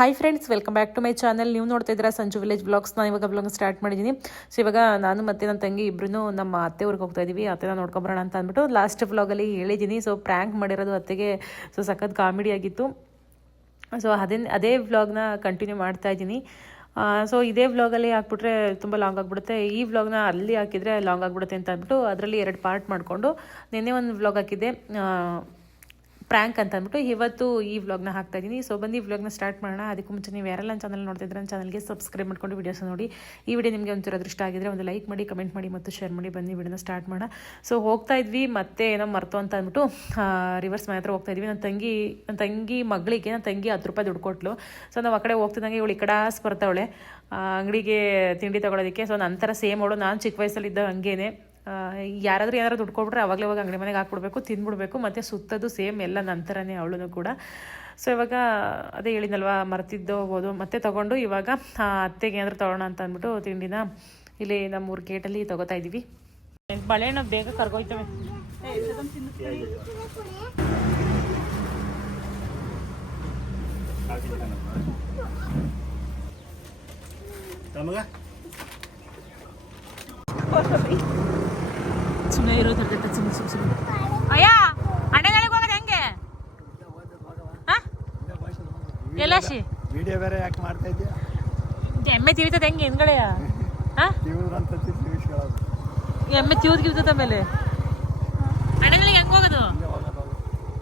Hi friends welcome back to my channel ನೀವು ನೋಡ್ತಾ ಇದ್ದೀರಾ ಸಂಜು ವಿಲೇಜ್ ಬ್ಲಾಗ್ಸ್ ನಾನು ಇವಾಗ ಬ್ಲಾಗ್ ಸ್ಟಾರ್ಟ್ ಮಾಡಿದ್ದೀನಿ. ಸೊ ಇವಾಗ ನಾನು ಮತ್ತೆ ನನ್ನ ತಂಗಿ ಇಬ್ಬರೂ ನಮ್ಮ ಅತ್ತೆ ಊರಿಗೆ ಹೋಗ್ತಾ ಇದ್ದೀವಿ ಅತ್ತೆನ ನೋಡ್ಕೊಬರೋಣ ಅಂತ ಅಂದ್ಬಿಟ್ಟು ಲಾಸ್ಟ್ ವ್ಲಾಗಲ್ಲಿ ಹೇಳಿದ್ದೀನಿ. ಸೊ ಪ್ರ್ಯಾಂಕ್ ಮಾಡಿರೋದು ಅತ್ತೆಗೆ ಸೊ ಸಖತ್ ಕಾಮಿಡಿ ಆಗಿತ್ತು. ಸೊ ಅದೇ ಅದೇ ವ್ಲಾಗ್ನ ಕಂಟಿನ್ಯೂ ಮಾಡ್ತಾ ಇದ್ದೀನಿ ಸೊ ಇದೇ ವ್ಲಾಗಲ್ಲಿ ಹಾಕ್ಬಿಟ್ರೆ ತುಂಬ ಲಾಂಗ್ ಆಗಿಬಿಡುತ್ತೆ. ಈ ವ್ಲಾಗ್ನ ಅಲ್ಲಿ ಹಾಕಿದರೆ ಲಾಂಗ್ ಆಗಿಬಿಡುತ್ತೆ ಅಂತ ಅಂದ್ಬಿಟ್ಟು ಅದರಲ್ಲಿ ಎರಡು ಪಾರ್ಟ್ ಮಾಡಿಕೊಂಡು ನಿನ್ನೆ ಒಂದು ವ್ಲಾಗ್ ಹಾಕಿದ್ದೆ. ಪ್ರ್ಯಾಂಕ್ ಅಂತ ಅಂದ್ಬಿಟ್ಟು ಇವತ್ತು ಈ ವ್ಲಾಗ್ನ ಹಾಕ್ತಾ ಇದ್ದೀನಿ ಸೊ ಬಂದು ಈ ವ್ಲಾಗ್ನ ಸ್ಟಾರ್ಟ್ ಮಾಡೋಣ. ಅದಕ್ಕೂ ಮುಂಚೆ ನೀವು ಯಾರೆಲ್ಲ ಚಾನಲ್ ನೋಡ್ತಿದ್ರೆ ನನ್ನ ಚಾನಲ್ಗೆ ಸಬ್ಸ್ಕ್ರೈಬ್ ಮಾಡ್ಕೊಂಡು ವೀಡಿಯೋಸ್ ನೋಡಿ. ಈ ವಿಡಿಯೋ ನಿಮಗೆ ಒಂಚೂರು ಅದೃಷ್ಟ ಆಗಿದ್ರೆ ಒಂದು ಲೈಕ್ ಮಾಡಿ ಕಮೆಂಟ್ ಮಾಡಿ ಮತ್ತು ಶೇರ್ ಮಾಡಿ ಬನ್ನಿ ವಿಡಿಯೋನ ಸ್ಟಾರ್ಟ್ ಮಾಡೋಣ. ಸೊ ಹೋಗ್ತಾ ಇದ್ವಿ, ಮತ್ತೆ ಏನೋ ಮರ್ತು ಅಂತ ಅಂದ್ಬಿಟ್ಟು ರಿವರ್ಸ್ ಮನೆ ಹತ್ರ ಹೋಗ್ತಾ ಇದ್ವಿ. ನನ್ನ ತಂಗಿ ನನ್ನ ತಂಗಿ ಮಗಳಿಗೆ, ನನ್ನ ತಂಗಿ ಹತ್ತು ರೂಪಾಯಿ ದುಡ್ಡು ಕೊಟ್ಲು. ಸೊ ನಾವು ಆ ಕಡೆ ಹೋಗ್ತಿದ್ದಂಗೆ ಇವಳು ಈ ಕಡಾಸ್ ಬರ್ತಾವಳೆ ಅಂಗಡಿಗೆ ತಿಂಡಿ ತಗೊಳ್ಳೋದಕ್ಕೆ ಸೊ ನಂತರ ಸೇಮ್ ಅವಳು. ನಾನು ಚಿಕ್ಕ ವಯಸ್ಸಲ್ಲಿದ್ದ ಹಂಗೇನೆ. ಯಾರಾದ್ರೂ ಏನಾದ್ರು ದುಡ್ಡು ಕೊಟ್ಬಿಟ್ರೆ ಅವಾಗಲೇ ಅವಾಗ ಅಂಗಡಿ ಮನೆಗೆ ಹಾಕ್ಬಿಡ್ಬೇಕು ತಿಂದ್ಬಿಡ್ಬೇಕು ಮತ್ತು ಸುತ್ತದು ಸೇಮ್ ಎಲ್ಲ ನಂತರನೇ ಅವಳು ಕೂಡ. ಸೊ ಇವಾಗ ಅದೇ ಹೇಳಿದ್ನಲ್ವ ಮರ್ತಿದ್ದು ಹೋಗ್ಬೋದು ಮತ್ತೆ ತೊಗೊಂಡು ಇವಾಗ ಅತ್ತೆಗೆ ಏನಾದ್ರು ತಗೋಣ ಅಂತ ಅಂದ್ಬಿಟ್ಟು ತಿಂಡಿನ ಇಲ್ಲಿ ನಮ್ಮೂರು ಗೇಟಲ್ಲಿ ತಗೋತಾ ಇದ್ದೀವಿ ಬಳೆಹಣ್ಣು ಬೇಗ ಕರ್ಗೋಯ್ತವೆ. ತಮಗ ಸುಮ್ಮನೆ ಇರೋದು ಇರ್ತೈತೆ ಸುಮ್ಮನೆ ಸುಮ್ಮನೆ ಸುಮ್ಮನೆ ಅಯ್ಯ ಅಣ್ಣಗಳಿಗೆ ಹೋಗೋದು ಹೆಂಗೆ? ಎಲ್ಲಾಶಿ ವಿಡಿಯೋ ಬೇರೆ ಯಾಕೆ ಮಾಡ್ತಾ ಇದ್ಯಾ ಎಮ್ಮೆ ತಿವಿತದ ಹೆಂಗೆ ಹಿಂದ್ಗಡೆಯ ಎಮ್ಮೆ ತಿವ್ದು ಗಿವ್ತದ ಆಮೇಲೆ. ಅಣ್ಣಗಳಿಗೆ ಹೆಂಗೆ ಹೋಗೋದು?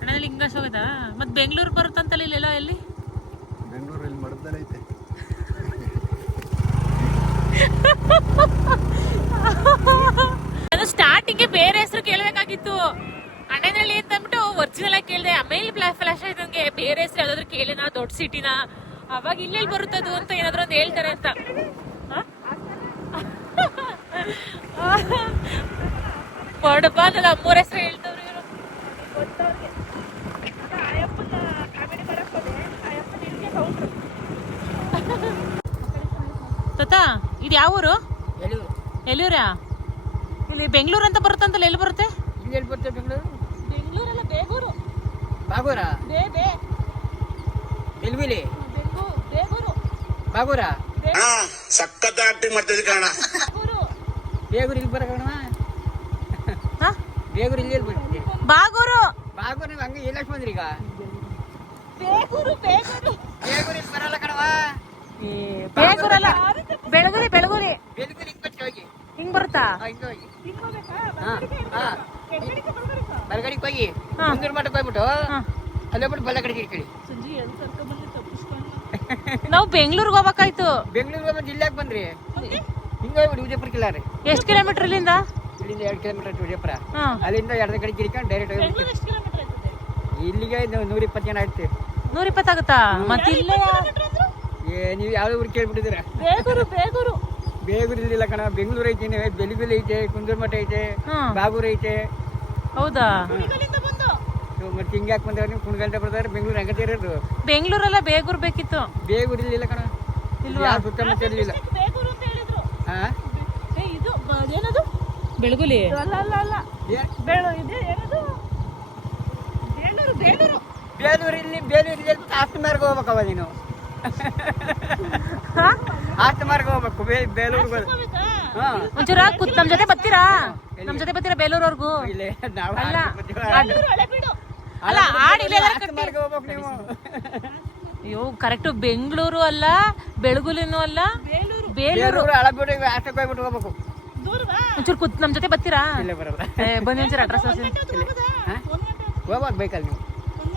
ಅಣ್ಣಗಳಿಗೆ ಹಿಂಗಾಶ್ ಹೋಗೋದಾ? ಮತ್ತೆ ಬೆಂಗಳೂರು ಬರುತ್ತಂತಲ್ಲ ಇಲ್ಲೆಲ್ಲ ಎಲ್ಲಿ? ಬೆಂಗಳೂರಲ್ಲಿ ಮಡದಲ್ಲಿ ಐತೆ. ಅದು ಸ್ಟಾರ್ಟಿಂಗ್ ಬೇರೆ ಹೆಸರು ಕೇಳಬೇಕಾಗಿತ್ತು. ಅಣ್ಣನಲ್ಲಿ ಅಂತ ಅಂದ್ಬಿಟ್ಟು ಒರಿಜಿನಲ್ ಆಗಿ ಕೇಳಿದೆ. ಆಮೇಲೆ ಫ್ಲಾಶ್ ಆಯ್ತು ನಂಗೆ. ಬೇರೆ ಹೆಸರು ಯಾವ್ದಾದ್ರು ಕೇಳಿನ ದೊಡ್ಡ ಸಿಟಿನ ಅವಾಗ ಇಲ್ಲೆಲ್ಲಿ ಬರುತ್ತದು ಅಂತ ಏನಾದ್ರು ಒಂದು ಹೇಳ್ತಾರೆ ಅಂತ. ಕೊಡಪ್ಪ ಬಡಪ್ಪ ಅಮ್ಮೋರ ಹೆಸರು ಹೇಳ್ತವ್ರು ಇವರು. ತಾತ ಇದು ಯಾವ ಊರು ಎಲ್ಲಿವ್ರಾ ಇಲ್ಲಿ ಬೆಂಗಳೂರು ಅಂತ ಬರುತ್ತಂತಲ್ಲ ಎಲ್ಲಿ ಬರುತ್ತೆ? ಇಲ್ಲಿ ಎಲ್ಲಿ ಬರುತ್ತೆ ಬೆಂಗಳೂರು? ಬೆಂಗಳೂರಲ್ಲ ಬೇಗೂರು. ಬಾಗೂರ? ಬೇ ಬೇ. ಎಲ್ವಿಲಿ ಬೆಂಗಳೂರು ಬೇಗೂರು. ಬಾಗೂರ? ಸಖತ್ ಆಕ್ಟಿಂಗ್ ಮಾಡ್ತಿದ್ದೆ ಕಾರಣ ಬೇಗೂರು. ಬೇಗೂರು ಇಲ್ಲಿ ಬರೋಣ ಹಾ? ಬೇಗೂರು ಇಲ್ಲಿ ಎಲ್ಲಿ ಬರುತ್ತೆ? ಬಾಗೂರು. ಬಾಗೂರು ನೀವು ಹಂಗೆ ಎಲ್ಲಕ್ಕೆ ಬಂದ್ರಿ ಈಗ? ಬೇಗೂರು ಬೇಗೂರು. ಬೇಗೂರು ಇಲ್ಲಿ ಬರಲ್ಲ ಕಣವಾ ಬೇಗೂರಲ್ಲ. ಬೆಳಗುರಿ ಬೆಳಗುಲಿ ಬೇಗೂರು ಹಿಂಗೆ ಬಚ್ಚಿ ಹೋಗಿ ಹಿಂಗ್. ಬರುತ್ತಾ ಹಾ, ಹಿಂಗೆ. ಮುಂದಿನ ಮಠಕ್ಕೆ ಹೋಗ್ಬಿಟ್ಟು. ಅಲ್ಲೇ ಬಿಟ್ಟು ಬಲ್ಲ ಕಡೆಗೆ ಇಟ್ಕೊಳ್ಳಿ ನಾವು ಬೆಂಗಳೂರಿಗೆ ಹೋಗ್ಬೇಕಾಯ್ತು. ಬೆಂಗಳೂರಿಗೆ ಹೋಗ್ಬಿಟ್ಟು ಇಲ್ಲಿ ಬಂದ್ರಿ? ಹಿಂಗೆ ಹೋಗ್ಬಿಟ್ಟು ವಿಜಯಪುರ ಕಿಲ್ಲ ರೀ ಎಷ್ಟು ಕಿಲೋಮೀಟರ್ ಇಲ್ಲಿಂದ? ಇಲ್ಲಿಂದ ಎರಡು ಕಿಲೋಮೀಟರ್ ಆಯ್ತು ವಿಜಯಪುರ. ಅಲ್ಲಿಂದ ಎರಡು ಕಡೆ ಕಿರಿಕೊಂಡು ಡೈರೆಕ್ಟ್ ಹೋಗಿ ಇಲ್ಲಿಗೆ ನೂರ ಇಪ್ಪತ್ತು ಜನ ಆಯ್ತು. ನೂರ ಇಪ್ಪತ್ತಾಗುತ್ತಾ ಮತ್ತೆ ಇಲ್ಲೇ ಏ ನೀವು ಯಾವ ಊರು ಕೇಳ್ಬಿಟ್ಟಿದ್ದೀರಾ? ಬೇಗೂರು ಬೇಗೂರು. ಬೇಗೂರು ಇಲ್ಲಿಲ್ಲ ಕಣ. ಬೆಂಗಳೂರು ಐತೆ ನೀವು ಬೆಲಿಗುಲಿ ಐತೆ ಕುಂದೂರ್ಮಠ ಐತೆ ಬಾಬೂರ್ ಬಾಗೂರು ಐತೆ. ಹೌದಾ? ಮತ್ತೆ ಹಿಂಗೆ ಯಾಕೆ ಬಂದವ್ರು ನೀವು? ಕುಣಗಂಟ ಬರ್ತಾರೆ ಬೆಂಗಳೂರು ಹಂಗತೆ ಇರೋದು? ಬೆಂಗಳೂರಲ್ಲ ಬೇಗೂರು ಬೇಕಿತ್ತು. ಬೇಗೂರ್ ಇಲ್ಲಿಲ್ಲ ಕಣ. ಇಲ್ವಾ? ಸುತ್ತಮುತ್ತ ಇರಲಿಲ್ಲ. ಹಾ? ಇದು ಏನದು ಬೆಳಗುಲಿ? ಅಲ್ಲ ಅಲ್ಲ ಅಲ್ಲ. ಬೆಳು ಇದೆ ಏನದು? ಬೇಲೂರು ಬೇಲೂರು ಬೇಲೂರು ಇಲ್ಲಿ ಬೇಲೂರು ಇಲ್ಲಿ ಆಸ್ತಿ ಮಾರ್ಗ ಹೋಗ್ಬೇಕವ ನೀನು. ಆಸ್ತಿ ಮಾರ್ಗ ಹೋಗ್ಬೇಕು. ಬೇ ಬೇಲೂರಿಗೆ ಒಂಚೂರ ಕೂತ್ ನಮ್ ಜೊತೆ ಬರ್ತೀರಾ? ನಮ್ ಜೊತೆ ಬರ್ತೀರಾ ಬೇಲೂರವರೆಗೂ? ಇಲ್ಲೇ ನಾವು ಅಲ್ಲ. ಅಲ್ಲ ಆಡ್ ಇಲ್ಲೇ ಅಯ್ಯೋ ಕರೆಕ್ಟ್ ಬೆಂಗಳೂರು ಅಲ್ಲ ಬೆಳಗುಲಿನೂ ಅಲ್ಲ ಬೇಲೂರು. ಹೋಗ್ಬೇಕು. ಒಂಚೂರು ಕೂತ್ ನಮ್ ಜೊತೆ ಬರ್ತೀರಾ? ಇಲ್ಲೇ ಏ, ಬನ್ನಿ ಒಂಚೂರು ಅಡ್ರೆಸ್ ಹೋಗ್ಬೇಕು ಬೇಕಲ್ಲ ನೀವು.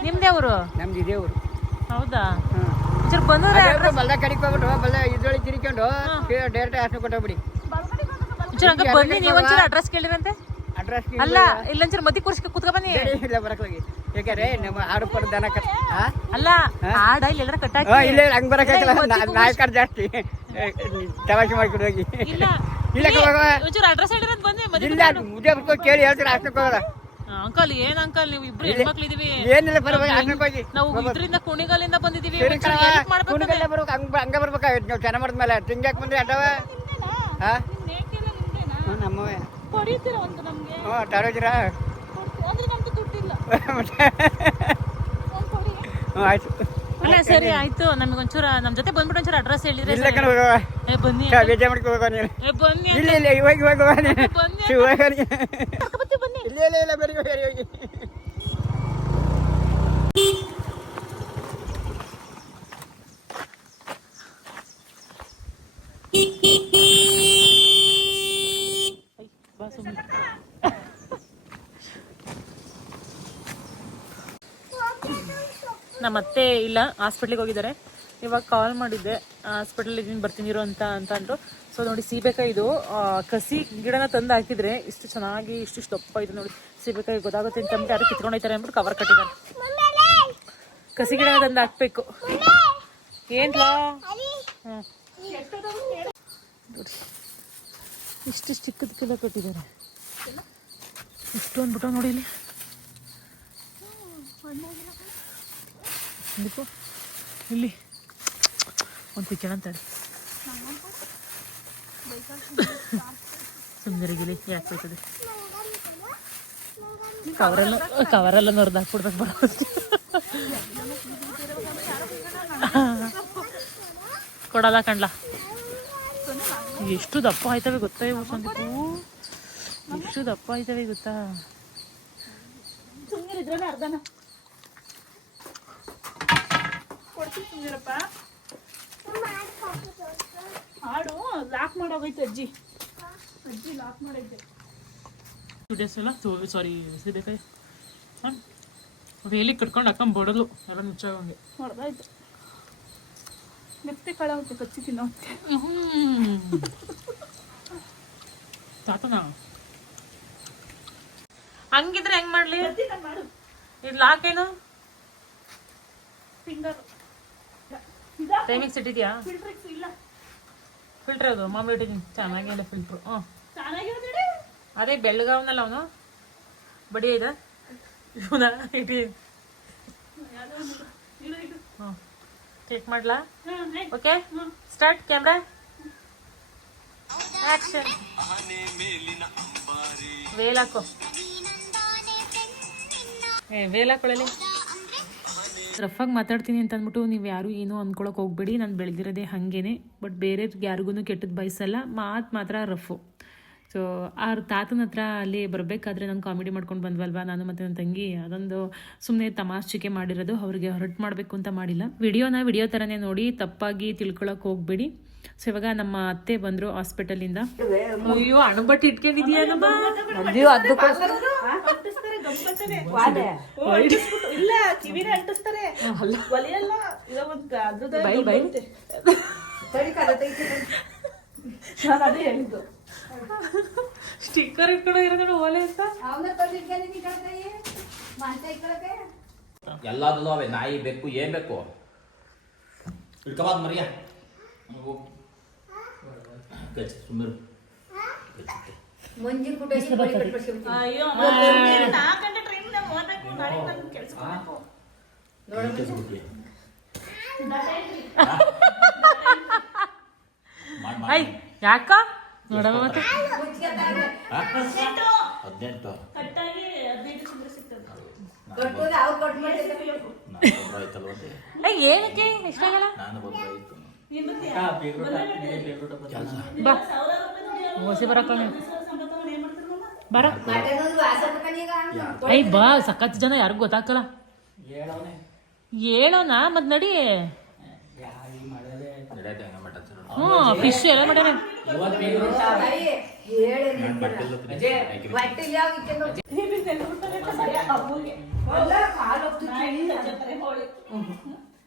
ನಿಮ್ದೇ ಊರು? ನಮ್ದು ಇದೇ ಊರು. ಹೌದಾ? ಬಂದ್ರೆ ಅದೇ ಊರು ಬಲ್ಲ ಕಡೆಗೆ ಹೋಗ್ಬಿಟ್ಟು ಬಲ್ಲ ಇದ್ರೊಳಗೆ ತಿರ್ಕೊಂಡು ಡೈರೆಕ್ಟ್ ಆಸ್ನ ಕೊಟ್ಟೋಗ್ಬಿಡಿ ಒಂಚೂರು ಹಂಗ ಬನ್ನಿ ನೀವು ಒಂಚೂರು ಅಡ್ರೆಸ್ ಕೇಳಿರಂತೆ. ಅಡ್ರೆಸ್ ಅಲ್ಲ ಇಲ್ಲೊಂಚೂರು ಮದಿ ಕೂರ್ಸ್ಕ ಕುತ್ಕ ಬನ್ನಿ. ಇಲ್ಲ ಬರಕ್ಲಾಗಿ. ಯಾಕಂದ್ರೆ ನಮ್ಮ ಆಡು ಪರ್ ದನ ಕಟ್? ಅಲ್ಲ ಆಡ ಇಲ್ಲಿ ಎಲ್ಲಾರ ಹಾ, ಇಲ್ಲ ಇಲ್ಲ ಹಂಗ್ ಬರಕ್ಕಾಗಲ್ಲ ಇವತ್ತಿಗೂ ಜಾಸ್ತಿ. ತಮಾಷೆ ಮಾಡ್ಕೊಂಡು ಹೋಗಿ. ಇಲ್ಲ. ಇಲ್ಲ ಒಂಚೂರು ಅಡ್ರೆಸ್ ಹೇಳಿರಂತ ಬನ್ನಿ ಮದಿ ಇಲ್ಲ ಮುದ್ದೆ ಕೇಳಿ ಹೇಳ್ತೀರಾ ಅಷ್ಟಕ್ಕೆ ಹೋಗಲ್ಲ. ಅಂಕಲ್ ಏನ್ ಅಂಕಲ್ ನೀವು? ಇಬ್ರು ಹೆಣ್ಮಕ್ಳು ಇದೀವಿ. ಏನಿಲ್ಲ ಪರವಾಗಿ ಆಸ್ತಿಗೆ ಹೋಗಿ ನಾವು ಇದ್ರಿಂದ ಕುಣಿಗಲಿಂದ ಬಂದಿದೀವಿ. ಕುಣಿಗಲ್ಲ ಬರ್ಬೇಕು ಹಂಗ ಹಂಗ ಬರ್ಬೇಕಾಗಿತ್ತು ನೀವು ಚೆನ್ನಾಗಿ ಮಾಡಿದ್ಮೇಲೆ ತಿಂಗ್ಯಾಕ್ ಬಂದ್ರಿ ಅಟವ ನಮ್ಮವೇ. ಹೊಡಿತೀರ ಒಂದು ನಮ್ಗೆ? ಹ್ಞೂ ದುಡ್ಡಿಲ್ಲ. ಹ್ಞೂ ಆಯ್ತು. ಅಲ್ಲ ಸರಿ ಆಯ್ತು. ನಮಗೆ ಒಂಚೂರ ನಮ್ಮ ಜೊತೆ ಬಂದ್ಬಿಟ್ಟು ಒಂಚೂರ ಅಡ್ರೆಸ್ ಹೇಳಿದ್ರೆ ಇಲ್ಲ ಕಣ ಹೋಗವ ಏ ಬನ್ನಿ ಬೇಜಾರ್ ಮಾಡ್ಕೊ ಹೋಗವ ನೀನು. ಏ ಬನ್ನಿ ಇಲ್ಲ ಇಲ್ಲ ಇವಾಗ ಇವಾಗ ಹೋಗವ ನೀನು. ಬನ್ನಿ ಇವಾಗ ಇಲ್ಲ, ಬರೀ ಬರೀ ಹೋಗಿ. ನಮ್ಮ ಅತ್ತೆ ಇಲ್ಲ ಹಾಸ್ಪಿಟ್ಲಿಗೆ ಹೋಗಿದ್ದಾರೆ ಇವಾಗ ಕಾಲ್ ಮಾಡಿದ್ದೆ ಹಾಸ್ಪಿಟಲ್ ಇದೀನಿ ಬರ್ತೀನಿ, ಇರೋ ಅಂತ ಅಂತ ಅಂದ್ರು ಸೊ ನೋಡಿ, ಸೀಬೆಕಾಯಿ ಇದು ಕಸಿ ಗಿಡನ ತಂದು ಹಾಕಿದ್ರೆ ಇಷ್ಟು ಚೆನ್ನಾಗಿ ಇಷ್ಟು ಇಷ್ಟು ದಪ್ಪ ಇದೆ ನೋಡಿ. ಸೀಬೆಕಾಯಿ ಗೊತ್ತಾಗುತ್ತೆ ಅಂತ ಅಂದ್ಬಿಟ್ಟು ಯಾರು ಕಿತ್ಕೊಂಡು ಅಂದ್ಬಿಟ್ಟು ಕವರ್ ಕಟ್ಟಿದ್ದಾರೆ. ಕಸಿ ಗಿಡನ ತಂದು ಹಾಕ್ಬೇಕು. ಏನ್ಲಾ? ಹ್ಮ್. ನೋಡಿ. ಕಿಲೋ ಕಟ್ಟಿದ್ದಾರೆ. ಇಷ್ಟು ಬಿಟ್ಟು ನೋಡಿ ಇಲ್ಲಿ. ಇಲ್ಲಿ ಒಂದು ಪಿಚ್ಚಣ ಅಂತಾಳೆ ಸುಂದರಿಗಿಲಿ ಯಾಕೆ ಬೈತದೆ ಕವರೆಲ್ಲ ಕವರೆಲ್ಲ ನೋಡ್ದು ಹಾಕ್ಬಿಡ್ಬೇಕು ಬರೋ ಕೊಡಲ್ಲ ಕಣ್ಲ? ಎಷ್ಟು ದಪ್ಪ ಆಯ್ತವೆ ಗೊತ್ತಾ ಇವು ಎಷ್ಟು ದಪ್ಪ ಆಯ್ತವೆ ಗೊತ್ತಾ? ಹಾಡು ಲಾಕ್ ಮಾಡೋಗೈತೆ ಅಜ್ಜಿ. ಅಜ್ಜಿ ಲಾಕ್ ಮಾಡೈತೆ. ಟು ಡೇಸ್ ಎಲ್ಲ ಸಾರಿ ಬೇಕಾಗಿ ಹಾಂ ವೇಲಿ ಕಟ್ಕೊಂಡು ಹಾಕೊಂಡು ಬಡದು. ಎಲ್ಲ ಮುಚ್ಚಾಗಂಗೆ ಹೊಡೆದಾಯ್ತು. ಮೆತ್ತೆ ಕಳಾಗುತ್ತೆ ಕಚ್ಚಿ ತಿನ್ನೋಕ್ಕೆ. ತಾತನ? ಹಂಗಿದ್ರೆ ಹೆಂಗ್ ಮಾಡ್ಲಿ? ಮಾಡು. ಇದು ಏನು? Finger timings ಇಟ್ಟಿದ್ಯಾ? ಫಿಲ್ಟರ್ ಅದು ಮಾಮೂಲಿ ಇಟ್ಟಿದ್ದೀನಿ. ಚೆನ್ನಾಗಿಲ್ಲ ಫಿಲ್ಟ್ರು ಹ್ಞೂ ಚೆನ್ನಾಗಿರೋದಿಡಿ ಅದೇ ಬೆಳ್ಳಗಾವ್ನಲ್ಲ ಅವನು? ಬಡಿ ಇದೆ? ಇವನ? ಇಟ್ಟಿದ್ದೀನಿ ಹ್ಞೂ ಚೆಕ್ ಮಾಡ್ಲಾ? ಓಕೆ ಸ್ಟಾರ್ಟ್ ಕ್ಯಾಮ್ರಾ ಆಕ್ಷನ್ ವೇಲ್ ಹಾಕೋ. ಏ ವೇಲ್ ಹಾಕೊಳ್ಳಲಿ ರಫಾಗಿ ಮಾತಾಡ್ತೀನಿ ಅಂತ ಅಂದ್ಬಿಟ್ಟು ನೀವು ಯಾರು ಏನೂ ಅಂದ್ಕೊಳಕ್ಕೆ ಹೋಗ್ಬೇಡಿ. ನಾನು ಬೆಳೆದಿರೋದೇ ಹಾಗೇನೆ. ಬಟ್ ಬೇರೆ ಯಾರಿಗೂ ಕೆಟ್ಟದ್ದು ಬಯಸಲ್ಲ. ಮಾತು ಮಾತ್ರ ರಫು ಸೊ ಆ ತಾತನ ಹತ್ರ ಅಲ್ಲಿ ಬರಬೇಕಾದ್ರೆ ನಾನು ಕಾಮಿಡಿ ಮಾಡ್ಕೊಂಡು ಬಂದ್ವಲ್ವಾ? ನಾನು ಮತ್ತು ನನ್ನ ತಂಗಿ ಅದೊಂದು ಸುಮ್ಮನೆ ತಮಾಷೆಗೆ ಮಾಡಿರೋದು. ಅವ್ರಿಗೆ ಹೊರಟು ಮಾಡಬೇಕು ಅಂತ ಮಾಡಿಲ್ಲ. ವಿಡಿಯೋನ ವಿಡಿಯೋ ಥರನೇ ನೋಡಿ, ತಪ್ಪಾಗಿ ತಿಳ್ಕೊಳಕ್ಕೆ ಹೋಗ್ಬೇಡಿ. ಸೊ ಇವಾಗ ನಮ್ಮ ಅತ್ತೆ ಬಂದರು ಹಾಸ್ಪಿಟಲಿಂದ ಅಯ್ಯೋ ಅಣಬಟ್ಟು ಇಟ್ಕೊಂಡಿದ್ಯಾ ಇಲ್ಲ ಕಿವಿನ ಅಂಟಿಸ್ತಾರೆ. ಒಲೆಯಲ್ಲ ಇಲ್ಲ ಒಂದು ಅದ್ರದ್ದು ಬೈ ಬೈ. ನಾನು ಅದೇ ಹೇಳಿದ್ದು. ಸ್ಟಿಕ್ಕರ್ ಇಟ್ಕೊಂಡು ಇರೋದು ಓಲೆ ಅಂತ? ಎಲ್ಲದೂ ಅವೆ ನಾಯಿ ಬೇಕು ಏನ್ ಬೇಕು ಇಟ್ಕೋಬಾರ್ದು ಮರಿಯ. ಅಯ್ಯೋ ನಾಲ್ಕು ಗಂಟೆ ಟ್ರೈನ್ ನಾಳೆ ಕೆಲಸ ಐ ಯಾಕ? ನೋಡವ ಮತ್ತೆ. ಹದಿನೆಂಟು. ಕಟ್ಟಾಗಿ ಸಿಗ್ತದೆ. ಏನಕ್ಕೆ ಬಂದು ಆಯ್ತು ನೀನ್ ಬರ್ತೀಯಾ? ಬಾ ಓಸಿ ಬರಕ್ಕ? ಬರ. ಐ ಬಾ ಸಖತ್ ಜನ ಯಾರಿಗೂ ಗೊತ್ತಾಗಲ್ಲ. ಹೇಳೋಣ ಮತ್ ನಡಿ. ಹ್ಞೂ ಫಿಶ್ ಎಲ್ಲ ಮಾಡ್ಯಾರ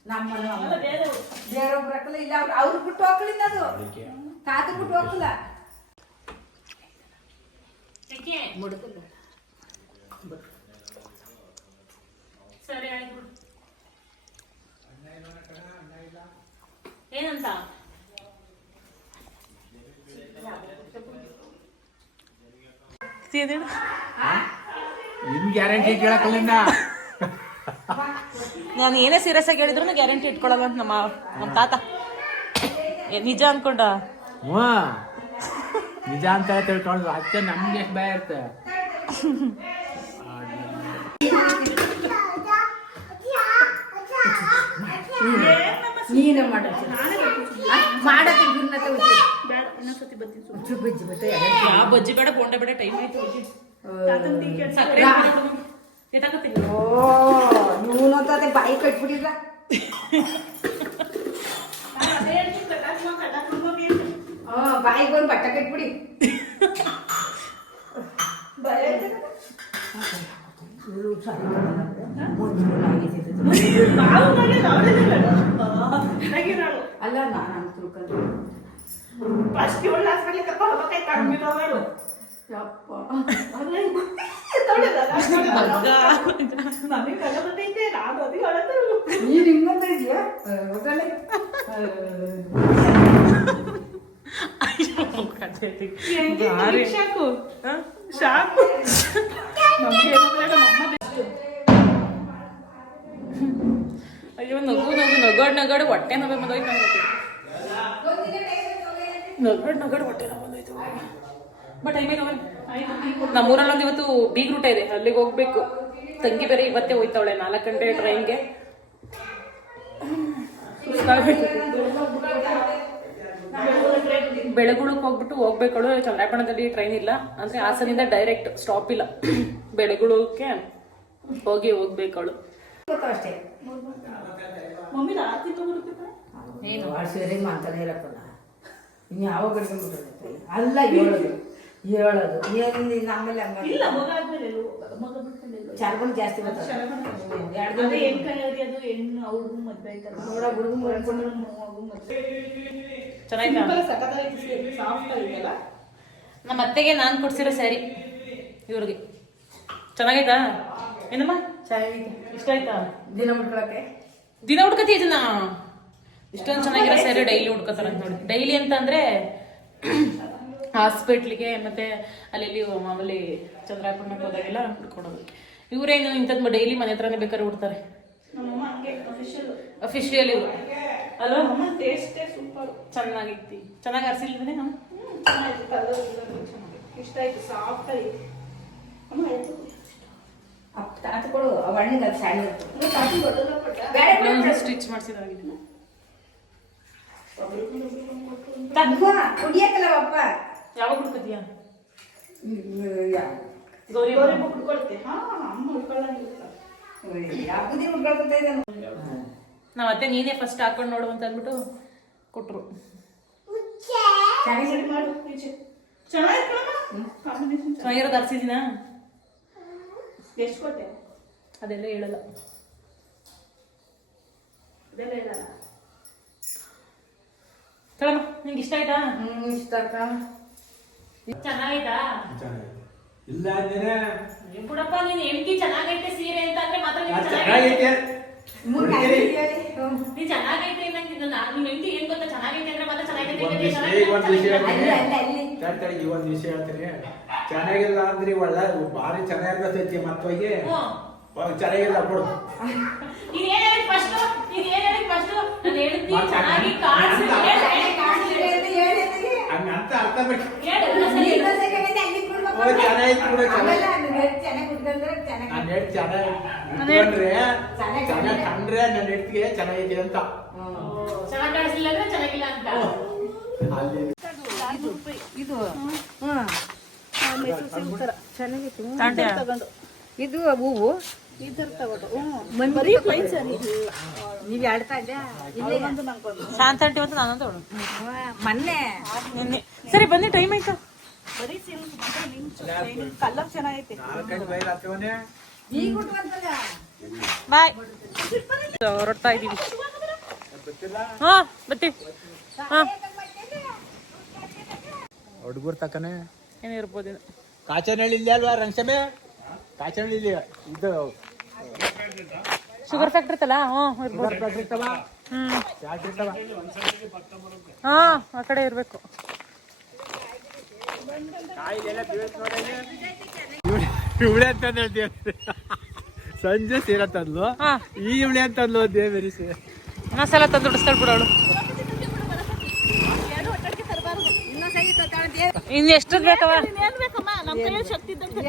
ನಾನು ಬಟ್ಟೆಲ್ಲ ಹಬ್ಬುಗೆ. ನಾಯಿ ಹಚ್ಚತ್ತಾರೆ ಅಲ್ಲ ಬೇರೆ ಊರು. ಇಲ್ಲ ಅವ್ರು ಬಿಟ್ಟು ಹೋಗ್ಲಿಲ್ಲ ಅದು. ತಾತ ಬಿಟ್ಟು ಹೋಗಲ್ಲ ಸರಿ ಆಯ್ತು ಬಿಡು. ಏನಂತ? ನಿಮ್ ನಿನ್ ಗ್ಯಾರಂಟಿ ಕೇಳಕ್ಕಲ್ಲಿಂದ. ನಾನು ಏನೇ ಸೀರಿಯಸ್ ಆಗಿ ಹೇಳಿದ್ರು ಗ್ಯಾರಂಟಿ ಇಟ್ಕೊಳ್ಳಲ್ಲ ಅಂತ ನಮ್ಮ ನಮ್ಮ ತಾತ. ಏ, ನಿಜ ಅನ್ಕೊಂಡ? ಹ್ಞೂ ನಿಜ ಅಂತ ತಿಳ್ಕೊಂಡು ಅದಕ್ಕೆ ನಮ್ಗೆ ಎಷ್ಟು ಭಯ ಇರುತ್ತೆ. ನೀನೇ ಮಾಡು ಮಾಡಕ್ಕೆ ಬಜ್ಜಿ ಬತ್ತೆ. ಆ ಬಜ್ಜಿ ಬೇಡ ಬೋಂಡ ಬೇಡ ಟೈಮ್ ಆಯ್ತು. ಸಕ್ಕರೆ ಎತ್ತಾಕತ್ತೀನಿ ಓ ಬಾಯಿ ಕಟ್ಬಿಟ್ಟಿಲ್ಲ ನಾನು ಅದೇ ಕಟಾಕ್ಮ ಬೇಕು. ಹಾ ಬಾಯಿಗೆ ಬಂದು ಬಟ್ಟೆ ಕಟ್ಬಿಡಿ. ಅಲ್ಲ ನಾನು ಅಂತ ತಿಳ್ಕೊಂಡು ಫಸ್ಟ್ ಇವಳು ಹಾಸ್ಪಿಟ್ಲಿಗೆ ಕರ್ಕೊಂಡು ಹೋಗ್ಬೇಕಾಯ್ತು? ಕರ್ಕೊಂಡು ಇದೆಯಾ? ನಿನಗೆ ಶಾಕು? ಶಾಕು. ಅಯ್ಯೋ ನಗು ನಗು ನಗಡ್ ನಗಡ್ ಹೊಟ್ಟೆ ನೋವೇ ಬಂದೋಯ್ತು. ನಂಗೆ ನಗಡ್ ನಗಡ್ ಹೊಟ್ಟೆ ನೋವು ಬಂದೋಯ್ತು. ಬಟ್ ಐ ಮೀನ್ ನಮ್ಮೂರಲ್ಲಿ ಒಂದು ಇವತ್ತು ಬೀಗ್ ರೂಟ ಇದೆ ಅಲ್ಲಿಗೆ ಹೋಗ್ಬೇಕು. ತಂಗಿ ಬೇರೆ ಇವತ್ತೇ ಹೋಯ್ತಾವಳೆ ನಾಲ್ಕು ಗಂಟೆ ಟ್ರೈನ್ಗೆ. ಬೆಳಗುಳಕ್ಕೆ ಹೋಗ್ಬಿಟ್ಟು ಹೋಗ್ಬೇಕಳು ಚಂದ್ರಾಪಣದಲ್ಲಿ ಟ್ರೈನ್ ಇಲ್ಲ. ಅಂದ್ರೆ ಹಾಸನಿಂದ ಡೈರೆಕ್ಟ್ ಸ್ಟಾಪ್ ಇಲ್ಲ. ಬೆಳಗುಳಕ್ಕೆ ಹೋಗಿ ಹೋಗ್ಬೇಕಳು. ಅಷ್ಟೇ. ಏನು ರಾತ್ರಿ ತಗೊಂಡ್ಬಿಡ್ತಿದ್ದೆ ನೀನು ಆ ಸೀರೆ ಇರಕ್ಕಲ್ಲ ಇನ್ನು ಯಾವಾಗ ಅಲ್ಲ ಹೇಳೋದು ಹೇಳೋದು. ಏನು ನೀನು ಆಮೇಲೆ ಇಲ್ಲ ಮಗ ಆದ್ಮೇಲೆ ಎಲ್ಲೂ ಮಗ ಬಿಟ್ಮೇಲೆ ಎಲ್ಲೂ ಜಾಸ್ತಿ ಬರ್ತದೆ. ಎರಡು ಅದೇ ಹೆಣ್ ಕೈಯವ್ರಿ ಅದು ಹೆಣ್ಣು ಅವ್ರಿಗೂ ಮದ್ವೆ ಆಯ್ತಲ್ಲ. ನೋಡ ಹುಡುಗ ಮಾಡ್ಕೊಂಡು ಮಗು ಮದ್ವೆ. ನಮ್ಮ ಅತ್ತೆಗೆ ನಾನು ಕೊಡ್ಸಿರೋ ಸ್ಯಾರಿ. ಇವ್ರಿಗೆ. ಚೆನ್ನಾಗೈತಾ? ಏನಮ್ಮ? ಚೆನ್ನಾಗಿದೆ. ಇಷ್ಟ ಆಯ್ತಾ? ದಿನ ಮುಟ್ಕೊಳಕ್ಕೆ ದಿನ ಹುಡ್ಕತಿ ಇದನ್ನ? ಇಷ್ಟೊಂದು ಚೆನ್ನಾಗಿರೋ ಸ್ಯಾರಿ ಡೈಲಿ ಹುಡ್ಕೋತಾರ ನೋಡಿ. ಡೈಲಿ ಅಂತ ಅಂದ್ರೆ ಹಾಸ್ಪಿಟ್ಲಿಗೆ ಮತ್ತೆ ಅಲ್ಲಿ ಮಾಮೂಲಿ ಚಂದ್ರಾಪುರಕ್ಕೆ ಹೋದಾಗೆಲ್ಲ ಹುಡ್ಕೊಡೋದು ಇವರೇನು ಇಂಥದ್ದು ಡೈಲಿ ಮನೆ ಹತ್ರನೇ ಬೇಕಾದ್ರೆ ಹುಡ್ತಾರೆ ಅಫಿಷಿಯಲ್ ಇವರು. ಅಲ್ವಾ ಸೂಪರ್ ಚೆನ್ನಾಗಿತ್ತಿ. ಚೆನ್ನಾಗಿ ಅರ್ಸಿಲ್ದೇ ಚೆನ್ನಾಗಿ ಇಷ್ಟ ಆಯ್ತು ಸಾಫ್ಟ್ ಆಯ್ತು ಸ್ಟಿಚ್ ಮಾಡಿಸಿದಾಗಿದೆ. ಕುಡಿಯಕ್ಕಲ್ಲ ಅಪ್ಪ ಯಾವಾಗ ಹುಡ್ಕೋತೀಯ ಗೌರಿ ಗೌರಿ ಹುಡ್ಕೊಳ್ತೆ ಹಾ ಅಮ್ಮ ಹುಡ್ಕೊಳ್ಳಂಗಿಲ್ಲ ಯಾವ್ದು ಮುಟ್ಕೊಳ್ತಾ ಇದ್ದಾನು. ನಾವ್ ಅತ್ತೆ ನೀನೇ ಫಸ್ಟ್ ಹಾಕೊಂಡು ನೋಡು ಅಂತ ಅಂದ್ಬಿಟ್ಟು ಕೊಟ್ರು. ಚೆನ್ನಾಗಿ ಮಾಡು ಈಚೆ. ಚೆನ್ನಾಗಿತ್ತು ಕಾಂಬಿನೇಷನ್ ಚೆನ್ನಾಗಿರೋದು ಅರ್ಸಿದಿನ ಎಷ್ಟು ಕೊಟ್ಟೆ? ಅದೆಲ್ಲ ಹೇಳಲ್ಲ. ಅದೆಲ್ಲ ಹೇಳಲ್ಲ. ನಿಂಗೆ ಇಷ್ಟ ಆಯ್ತಾ? ಹ್ಮ್ ಇಷ್ಟ ಅಕ್ಕ. ಚೆನ್ನಾಗಾಯ್ತಾ ಇಲ್ಲ ಅಂದ್ರೆ ಏನ್ ಬಿಡಪ್ಪ ನೀನ್ ಹೆಂಡತಿ ಚೆನ್ನಾಗೈತೆ ಸೀರೆ ಅಂತ ಅಂದ್ರೆ ಮಾತ್ರ ನೀನ್ ಚೆನ್ನಾಗೈತೆ. ನೀ ಚೆನ್ನಾಗೈತೆ ನಂಗೆ ನಾನು ಹೆಂಡತಿ ಏನ್ ಗೊತ್ತಾ? ಚೆನ್ನಾಗೈತೆ ಅಂದ್ರೆ ಮಾತ್ರ ಚೆನ್ನಾಗೈತೆ ಒಂದ್ ವಿಷಯ ಹೇಳ್ತೀನಿ. ಚೆನ್ನಾಗಿಲ್ಲ ಅಂದ್ರೆ ಒಳ್ಳೆ ಭಾರಿ ಚೆನ್ನಾಗಿರ್ತೈತಿ ಮತ್ತೊಯ್ಗೆ ಹ್ಮ್. ಚೆನ್ನಾಗಿಲ್ಲ ಕೊಡು ನೀನ್ ಏನ್ ಹೇಳಿದ್ ಫಸ್ಟ್ ನೀನ್ ಏನ್ ಹೇಳಿದ್ ಫಸ್ಟ್ ನಾನು ಹೇಳ್ತಿ ಮಾತಾಡ. ಚೆನ್ನಾಗಿ ಕಾಣಿಸಿ ಅಂತ ಕಾಣಿಸ್ತಿದೆ ಅಂತ ಹೇಳಿ. ಅರ್ಥ ಬೇಕು ಹೇಳು ನೀನು ಸೆಕೆಂಡ್ ಅಲ್ಲಿ ಕೊಡ್ಬೇಕು. ಓ, ಚೆನ್ನಾಗಿತ್ತು ಬಿಡು, ಚೆನ್ನಾಗಿ. ಕಂಡ್ರೆ ನನ್ನ ಹೆಂಡ್ತಿಗೆ ಚೆನ್ನಾಗಿದೆ ಅಂತ. ಚೆನ್ನಾಗಿ ಕಾಣಿಸಿಲ್ಲ ಅಂದ್ರೆ ಚೆನ್ನಾಗಿಲ್ಲ ಅಂತ. ಅಲ್ಲಿ. ಇದು ಹ್ಮ್. ತಗೊಂಡು. ಇದು ಹೂವು. ನೀವ್ ಆಡ್ತಾ ಇದ್ದೆ ಶಾಂತ ಆಂಟಿ ಅಂತ ಮೊನ್ನೆ. ನಿನ್ನೆ. ಸರಿ ಬನ್ನಿ ಟೈಮ್ ಆಯ್ತಾ? ಬರೀ ಸಿಲ್ಕ್ ಕಲರ್ ಚೆನ್ನಾಗೈತೆ. ಬಾಯ್ ಹೊರಡ್ತಾ ಇದೀವಿ. ಹಾ ಬರ್ತೀವಿ ಹಾ. ಹುಡುಗರು ತಕ್ಕನೆ? ಏನಿರ್ಬೋದು ಕಾಚನಹಳ್ಳಿ ಇಲ್ಲ ಅಲ್ವಾ ರಂಗಸಮೆ ಕಾಚನಹಳ್ಳಿ ಇಲ್ಲ ಇದು. ಶುಗರ್ ಫ್ಯಾಕ್ಟ್ರಿ ಇತ್ತಲ್ಲ ಹ್ಞೂ ಇರ್ಬೋದು. ಫ್ಯಾಕ್ಟ್ರಿ ಇರ್ತವ ಹ್ಮ್. ಫ್ಯಾಕ್ಟ್ರಿ ಇರ್ತವ ಹಾ ಆ ಕಡೆ ಇರ್ಬೇಕು. ಇವಳೆ ಅಂತ ಹೇಳ್ತೀವಿ ಸಂಜೆ ಸೀರ ತಂದ್ಲು. ಹಾ. ಈ ಇವಳೆ ಅಂತಂದ್ಲು ದೇವರಿ ಸಲ ಇನ್ನೊಂದ್ಸಲ ತಂದು ಬಿಡೋಳು ಇನ್ನು ಎಷ್ಟು ಬೇಕವ? ಏನ್ ಬೇಕಮ್ಮ ನಮ್ಮ ಕೈಯಲ್ಲಿ ಶಕ್ತಿ ಇದ್ದಂತೆ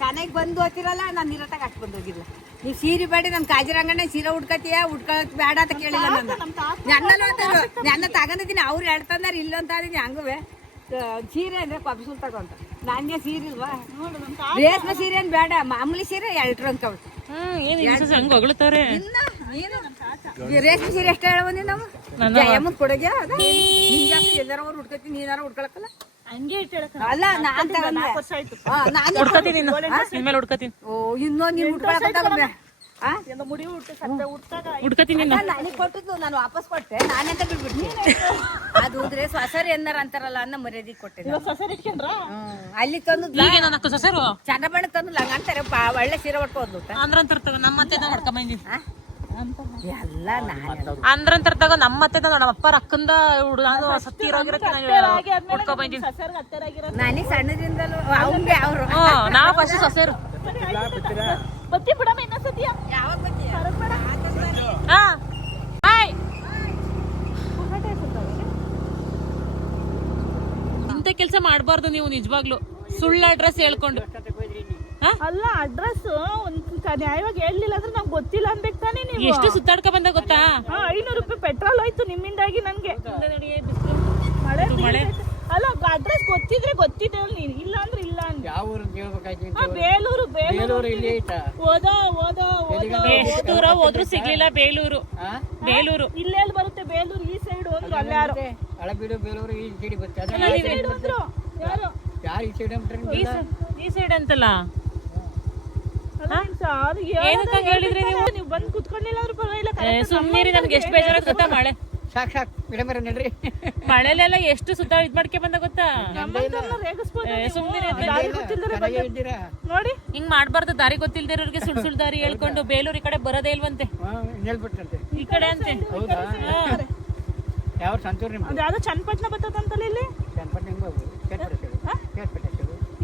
ಚೆನ್ನಾಗಿ ಬಂದು ಹೋಗ್ತಿರಲ್ಲ ನಾನು ನಿರಟಾಗಿ ಅಷ್ಟು ಬಂದು ಹೋಗಿಲ್ಲ ನೀ ಸೀರೆ ಬೇಡಿ ನಮ್ ಕಾಜಿರಂಗಣ್ಣ ಸೀರೆ ಉಟ್ಕತಿಯ ಉಟ್ಕೊಳಕ್ ಬೇಡ ಅಂತ ಕೇಳಿಲ್ಲ ನನ್ನ. ನನ್ನ ತಗೊಂಡಿದ್ದೀನಿ ಅವ್ರು ಹೇಳ್ತಂದಾರ ಇಲ್ಲ ಅಂತ ಅದೀನಿ ಹಂಗುವೆ ಸೀರೆ ಅಂದ್ರೆ ಕೊಬ್ಸಲ್ ತಗೊಂತ ನಂಗೆ ಸೀರೆ ಇಲ್ವಾ? ರೇಷ್ಮೆ ಸೀರೆ ಏನ್ ಬೇಡ ಮಾಮೂಲಿ ಸೀರೆ ಎಲ್ಟ್ರು ಅಂತ ರೇಷ್ಮೆ ಸೀರೆ ಎಷ್ಟ ಹೇಳವ ನಾವು? ಜಯಮ್ಮನ್ ಕೊಡಗ ಅದ? ಎಲ್ಲಾರ ಅವ್ರು ಹುಡ್ಕತಿ ನೀನಾರ ಹುಡ್ಕೊಳಕಲ್ಲ ಅಲ್ಲ ನಾನ್ ತಗೊಂಡೆ. ನಾನ್ ಹುಡ್ಕತೀನಿ ಓ ಇನ್ನೂ ನೀನ್ ಉಟ್ಕೊಳಕ ಹುಡ್ಕತೀನಿ ಅಲ್ಲ, ನನಗ್ ಕೊಟ್ಟಿದ್ದು ನಾನು ವಾಪಸ್ ಕೊಟ್ಟೆ. ನಾನೆಂತ ಬಿಟ್ಬಿಡ್ತೀನಿ. ಅದು ಹೋದ್ರೆ ಸೊಸರ್ ಏನಾರ ಅಂತಾರಲ್ಲ ಅನ್ನ ಮರ್ಯಾದೆ ಕೊಟ್ಟೆ ಅಲ್ಲಿ ತಂದು ಈಗ ನನ್ನ ಅಕ್ಕ ಸೊಸೆರು? ಚಂದ ಬಣ್ಣ ತಂದು ಲಂಗ ಅಂತಾರೆ ಒಳ್ಳೆ ಸೀರೆ ಉಟ್ಕೋದ್ಲು ಅಂದ್ರಂತ ನಮ್ಮ ಮತ್ತೆ ಹೊಡ್ಕೊಂಡ್ ಬಂದಿನಿ ಎಲ್ಲ ನಾನು. ಅಂದ್ರಂತ ತಗೋ ನಮ್ಮ ಮತ್ತೆ ನಮ್ಮ ಅಪ್ಪರ ಅಕ್ಕಂದ ಹುಡುಗ ಸತ್ತಿರೋಗಿರತ್ತೆ ಹುಡ್ಕೊ ಬಂದಿನಿ ಸೊಸೆರ್ಗೆ ಹತ್ತಿರಾಗಿರೋ ನನಗೆ ಸಣ್ಣದಿಂದಲೂ ಅವ್ಗೆ ಅವರು. ನಾವು ಫಸ್ಟ್ ಸೊಸೆರು. ಬತ್ತಿ ಬಿಡಮ್ಮ ಇನ್ನೊಂದ್ಸತಿ? ಹಾ. ಹಾಯ್ ಇಂಥ ಕೆಲಸ ಮಾಡಬಾರ್ದು ನೀವು ನಿಜವಾಗ್ಲು. ಸುಳ್ಳು ಅಡ್ರೆಸ್ ಹೇಳ್ಕೊಂಡು. ಅಲ್ಲ ಅಡ್ರೆಸ್ ಒಂದ್ ನ್ಯಾಯವಾಗಿ ಹೇಳಲಿಲ್ಲ ಅಂದ್ರೆ ನಂಗೆ ಗೊತ್ತಿಲ್ಲ ಅನ್ಬೇಕು ತಾನೇ ನೀವು. ಎಷ್ಟು ಸುತ್ತಾಡ್ಕ ಬಂದ ಗೊತ್ತಾ? ಹಾ ಐನೂರು ರೂಪಾಯಿ ಪೆಟ್ರೋಲ್ ಹೋಯ್ತು ನಿಮ್ಮಿಂದಾಗಿ ನನ್ಗೆ ಮಳೆ ಬೀಳ್ತೈತೆ. ಅಲ್ಲ ಅಡ್ರೆಸ್ ಗೊತ್ತಿದ್ರೆ ಗೊತ್ತಿದೆ ನೀನ್. ಇಲ್ಲ ಅಂದ್ರೆ ಇಲ್ಲ ಅಂದೆ. ಯಾವ ಊರು ಬೇಲೂರು ಬೇಲೂರು. ಬೇಲೂರು ಇಲ್ಲಿ ಐತಾ ಓದ ಓದ ಓದ ಎಷ್ಟು ದೂರ ಹೋದ್ರು ಸಿಗ್ಲಿಲ್ಲ ಬೇಲೂರು. ಬೇಲೂರು. ಇಲ್ಲೆಲ್ಲಿ ಬರುತ್ತೆ ಬೇಲೂರು ಈ ಸೈಡ್ ಹೋದ್ರು ಅಲ್ಲ ಯಾರು? ಹಳಬೀಡು ಬೇಲೂರು ಈ ಸೈಡ್ ಬರುತ್ತೆ. ಅದೇ ಈ ಸೈಡ್ ಹೋದ್ರು. ಯಾರು? ಯಾರು ಈ ಸೈಡ್ ಅಂತಾರೆ ಈ ಸ- ಈ ಸೈಡ್ ಅಂತಲ್ಲ? ಅಲ್ಲ, ಸಾರು ಹೇಳಿದ್ರಿ ನೀವು? ನೀವು ಬಂದು ಕುತ್ಕೊಂಡಿಲ್ಲ ಅಂದ್ರೆ ಪರವಾಗಿಲ್ಲ ಏ, ಸುಮ್ನಿರಿ ನಮ್ಗೆ ಎಷ್ಟು ಬೇಜಾರ ಗೊತ್ತಾ ಮಳೆ? ಸಾಕು ಸಾಕ್ ಮೇಡಮ್ ನಡ್ರಿ. ಮಳೆಲೆಲ್ಲ ಎಷ್ಟು ಸುತ್ತ ಇದ್ ಮಾಡ್ಕೆ ಬಂದ ಗೊತ್ತಾ? ಚೆನ್ನಾಗೇ ನೋಡಿ. ಹಿಂಗ್ ಮಾಡ್ಬಾರ್ದು ದಾರಿ ಗೊತ್ತಿಲ್ದಿರೋರ್ಗೆ ಸುಳ್ ಸುಳ್ ದಾರಿ ಹೇಳ್ಕೊಂಡು ಬೇಲೂರ್ ಈ ಕಡೆ ಬರೋದೇ ಇಲ್ವಂತೆ. ಹಾಂ ಹೇಳ್ಬಿಟ್ರಂತೆ. ಈ ಕಡೆ ಅಂತೆ. ಹೌದಾ? ಯಾವ ಸಂತೂರ್ ಅದು ಯಾವ್ದೋ ಚನ್ನಪಟ್ಟಣ ಬರ್ತದಂತಲ್ಲ ಇಲ್ಲಿ? ಚನ್ನಪಟ್ಟಣ ಹೆಂಗ್ ಹೋಗ್ಬೋದು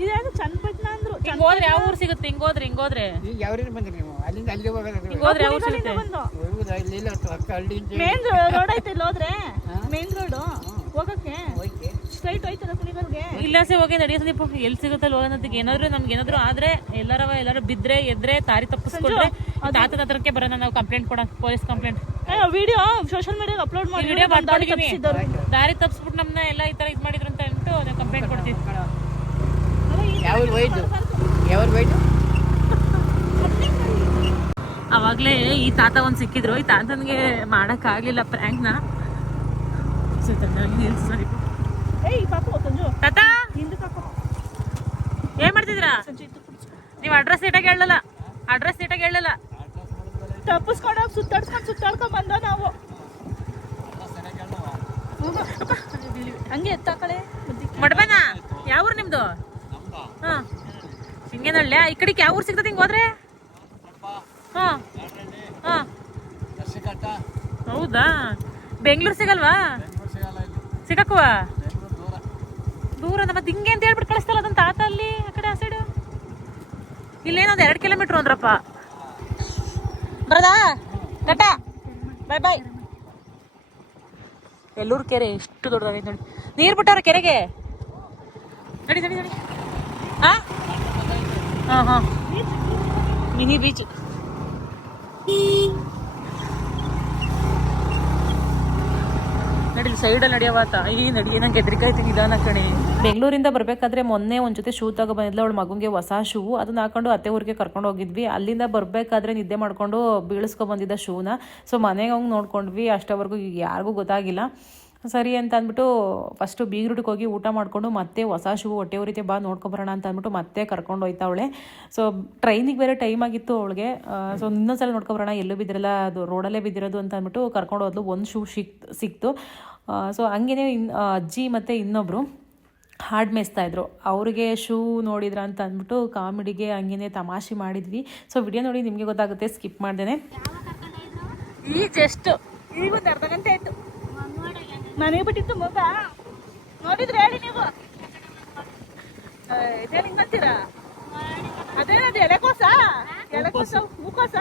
ಇದ್ಯಾವ್ದು ಚನ್ನಪಟ್ಟಣ ಹೋದ್ರೆ ಯಾವ ಊರ್ ಸಿಗುತ್ತೆ? ಹಿಂಗೋದ್ರೆ ಹಿಂಗೋದ್ರೆ. ಹಿಂಗ್ ಹೋದ್ರೆ ಈಗ ಯಾವ್ರಿಂದ ಬಂದ್ರಿ ನೀವು? ಅಲ್ಲಿಂದ ಅಲ್ಲಿ ಹೋಗೋದು ಹಿಂಗೋದ್ರೆ ಯಾವ ಊರ್ ಸಿಗುತ್ತೆ? ಇಲ್ಲಿ ಇಲ್ಲ ಅಕ್ಕ ಮೇನ್ ರೋಡ್ ಐತೆ ಇಲ್ಲಿ ಹೋದ್ರೆ? Main road? ಹೋಗಕ್ಕೆ? ಇಲ್ಲ ಸ್ಟ್ರೈಟ್ ಹೋಯ್ತದ ಕುಣಿಗಲ್ಗೆ? ಇಲ್ಲಾಸೆ ಹೋಗಿ ನಡೆಯೋ ಸಂದೀಪ ಎಲ್ಲಿ ಸಿಗುತ್ತಲ್ಲ ಹೋಗೋದಕ್ಕೆ ಏನಾದ್ರು ನಮ್ಗೆ ಏನಾದ್ರು ಆದ್ರೆ ಎಲ್ಲಾರವ ಎಲ್ಲಾರು ಬಿದ್ರೆ ಎದ್ರೆ ತಾರಿ ತಪ್ಪಿಸ್ಕೊಂಡ್ರೆ ತಾತನ ಹತ್ರಕ್ಕೆ ಬರೋಣ ನಾವು ಕಂಪ್ಲೇಂಟ್ ಕೊಡ police complaint video social media upload ಮಾಡಿ ವಿಡಿಯೋ ಬಂದ್ ದಾರಿ. ತಪ್ಪಿಸ್ಬಿಟ್ಟು ನಮ್ನ ಎಲ್ಲ ಈ ತರ ಇದ್ ಮಾಡಿದ್ರು ಅಂತ ಅಂದ್ಬಿಟ್ಟು ಕಂಪ್ಲೇಂಟ್ ಕೊಡ್ತೀವಿ. ಯಾವ ಹೋಯ್ತು? ಹೋಯ್ತು ಅವಾಗ್ಲೇ ಈ ತಾತ ಒಂದ್ ಸಿಕ್ಕಿದ್ರು. ಈ ತಾತನ್ಗೆ ಮಾಡಕ್ ಆಗ್ಲಿಲ್ಲ ಪ್ರ್ಯಾಂಕ್ನ ಏಯ್ ಪಾಪ ಸಂಜು. ತಾತ! ಏನ್ ಮಾಡ್ತಿದ್ರಾ ನೀವ್ ಅಡ್ರೆಸ್ ನೀಟಾಗಿ ಹೇಳಲ್ಲ. ಅಡ್ರೆಸ್ ನೀಟಾಗಿ ಹೇಳಲ್ಲ. ತಪ್ಪಿಸ್ಕೊಂಡೋಗಿ ಸುತ್ತಾಡ್ಸ್ಕೊಂಡ್ ಸುತ್ತಾಡ್ಕೊಂಡ್ ಬಂದ ನಾವು. ಹಂಗೆ. ಎತ್ತಾಕಳೆ. ಮಡ್ಬನ? ಯಾವ ಊರು ನಿಮ್ದು? ಹಾ. ಹಿಂಗೇನಳ್ಳೆ ಈ ಕಡೆಗೆ ಯಾವ ಊರು ಸಿಗ್ತದೆ ಹಿಂಗ್ ಹೋದ್ರೆ? ಹಾಂ. ಹಾಂ. ಹೌದಾ? ಬೆಂಗ್ಳೂರು ಸಿಗಲ್ವಾ? ಸಿಗಕ್ಕುವ? ದೂರ ಮತ್ತೆ ಹಿಂಗೆ ಅಂತ ಹೇಳ್ಬಿಟ್ಟು ಕಳಿಸ್ತಲ್ಲ ಅದನ್ನ ತಾತ ಅಲ್ಲಿ, ಆ ಕಡೆ, ಆ ಸೈಡು? ಇಲ್ಲೇನೊಂದು ಎರಡು ಕಿಲೋಮೀಟ್ರ್ ಅಂದ್ರಪ್ಪ ಬರದಾ? Tata bye bye. ಎಲ್ಲೂರು ಕೆರೆ ಎಷ್ಟು ದೊಡ್ಡದಾಗೈತೆ ನೋಡಿ. ನೀರು ಬಿಟ್ಟವ್ರ ಕೆರೆಗೆ? ನಡಿ ನಡಿ ನಡಿ. ಹಾ ಹಾ ಹಾ. Mini beach. ನಡಿ ನಡೆಯವಾತ ಈ ನಡಿ ನಂಗೆ ಎದ್ರಿಕಾಯ್ತು ನಿಧಾನ ಕಣೆ. ಬೆಂಗಳೂರಿಂದ ಬರಬೇಕಾದ್ರೆ ಮೊನ್ನೆ ಒಂದು ಜೊತೆ ಶೂ ತಗೊ ಬಂದಿದ್ಲ ಅವಳ ಮಗುಗೆ ಹೊಸ ಶೂ ಅದನ್ನ ಹಾಕೊಂಡು ಅತ್ತೆ ಊರಿಗೆ ಕರ್ಕೊಂಡು ಹೋಗಿದ್ವಿ. ಅಲ್ಲಿಂದ ಬರಬೇಕಾದ್ರೆ ನಿದ್ದೆ ಮಾಡ್ಕೊಂಡು ಬೀಳಿಸ್ಕೊ ಬಂದಿದ್ದ ಶೂನ ಸೊ ಮನೆಗೆ ಹೋಗಿ ನೋಡ್ಕೊಂಡ್ವಿ. ಅಷ್ಟವರೆಗೂ ಯಾರಿಗೂ ಗೊತ್ತಾಗಿಲ್ಲ. ಸರಿ ಅಂತ ಅಂದ್ಬಿಟ್ಟು ಫಸ್ಟು ಬೀಗ್ರುಟಿಗೆ ಹೋಗಿ ಊಟ ಮಾಡಿಕೊಂಡು ಮತ್ತೆ ಹೊಸ ಶೂ ಹೊಟ್ಟೆ ಉರಿತೆ ಬಾ ನೋಡ್ಕೊಬರೋಣ ಅಂತ ಅಂದ್ಬಿಟ್ಟು ಮತ್ತೆ ಕರ್ಕೊಂಡು ಹೋಯ್ತಾವಳೆ. ಸೊ ಟ್ರೈನಿಗೆ ಬೇರೆ ಟೈಮ್ ಆಗಿತ್ತು ಅವಳಿಗೆ. ಸೊ ಇನ್ನೊಂದ್ಸಲ ನೋಡ್ಕೊಬರೋಣ ಎಲ್ಲೂ ಬಿದ್ದಿರಲ್ಲ, ಅದು ರೋಡಲ್ಲೇ ಬಿದ್ದಿರೋದು ಅಂತ ಅಂದ್ಬಿಟ್ಟು ಕರ್ಕೊಂಡು ಹೋದ್ಲು. ಒಂದು ಶೂ ಸಿಕ್, ಸಿಕ್ತು. ಸೊ ಹಂಗೇ ಅಜ್ಜಿ ಮತ್ತು ಇನ್ನೊಬ್ಬರು ಹಾಡು ಮೇಯಿಸ್ತಾ ಇದ್ರು. ಅವ್ರಿಗೆ ಶೂ ನೋಡಿದ್ರ ಅಂತ ಅಂದ್ಬಿಟ್ಟು ಕಾಮಿಡಿಗೆ ಹಂಗೇನೆ ತಮಾಷೆ ಮಾಡಿದ್ವಿ. ಸೊ ವಿಡಿಯೋ ನೋಡಿ ನಿಮಗೆ ಗೊತ್ತಾಗುತ್ತೆ ಸ್ಕಿಪ್ ಮಾಡ್ದೇನೆ. ಈ ಜಸ್ಟ್ ಈಗ ಅರ್ಧ ಗಂಟೆ ಆಯ್ತು. ನನಗೆ ಬಿಟ್ಟಿತ್ತು ಮಗ ನೋಡಿದ್ರೆ ಹೇಳಿ ನೀವು. ಇದೇನು ಹಿಂಗಂತೀರಾ ಅದೇನದು ಎಲೆಕೋಸ. ಎಲೆಕೋಸ ಹೂಕೋಸ.